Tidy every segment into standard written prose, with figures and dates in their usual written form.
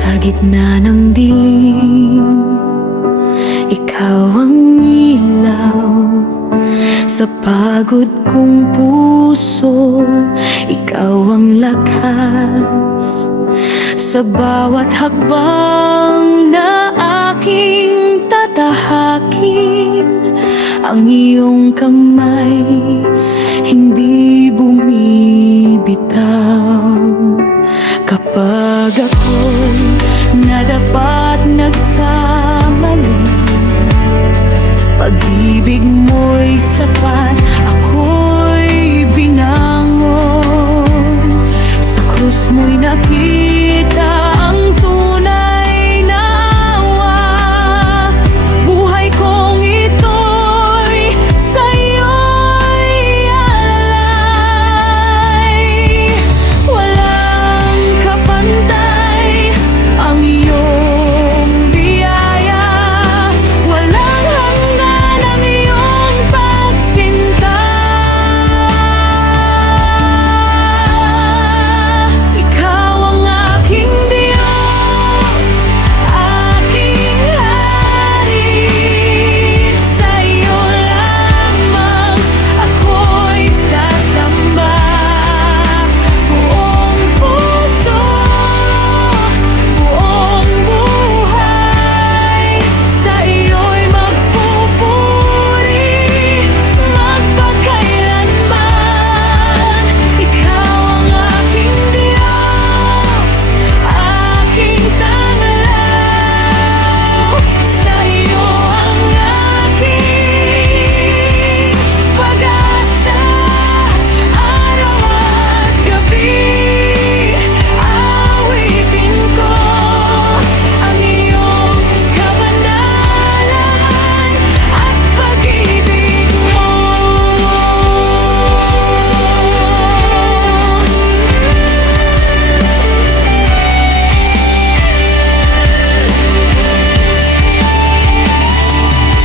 Sa gitna ng dilim, ikaw ang ilaw. Sa pagod kong puso, ikaw ang lakas. Sa bawat hakbang na aking tatahakin, ang iyong kamay hindi bumibitaw. Kapag ako'y nadapat nagkamali, pag-ibig mo'y sapat, ako'y binangon. Sa krus mo'y nakita ang tunay na awa. Buhay kong ito'y sa'yo'y alay. Walang kapantay ang iyong biyaya, walang hanggan ang iyong pagsinta. Ikaw ang aking Diyos, aking hari. Sa iyo lamang ako'y sasamba. Buong puso, buong buhay, sa iyo'y magpupuri magpakailanman. Ikaw ang aking Diyos, aking tanglaw. Sa iyo ang aking pag-asa, araw at gabi. Awitin ko ang iyong kabanalan at pag-ibig mo.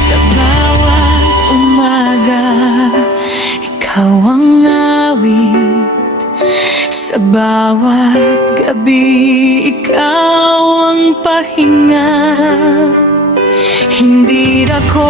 Sa bawat umaga, ikaw ang awit. Sa bawat gabi, ikaw ang pahinga. Hindi ako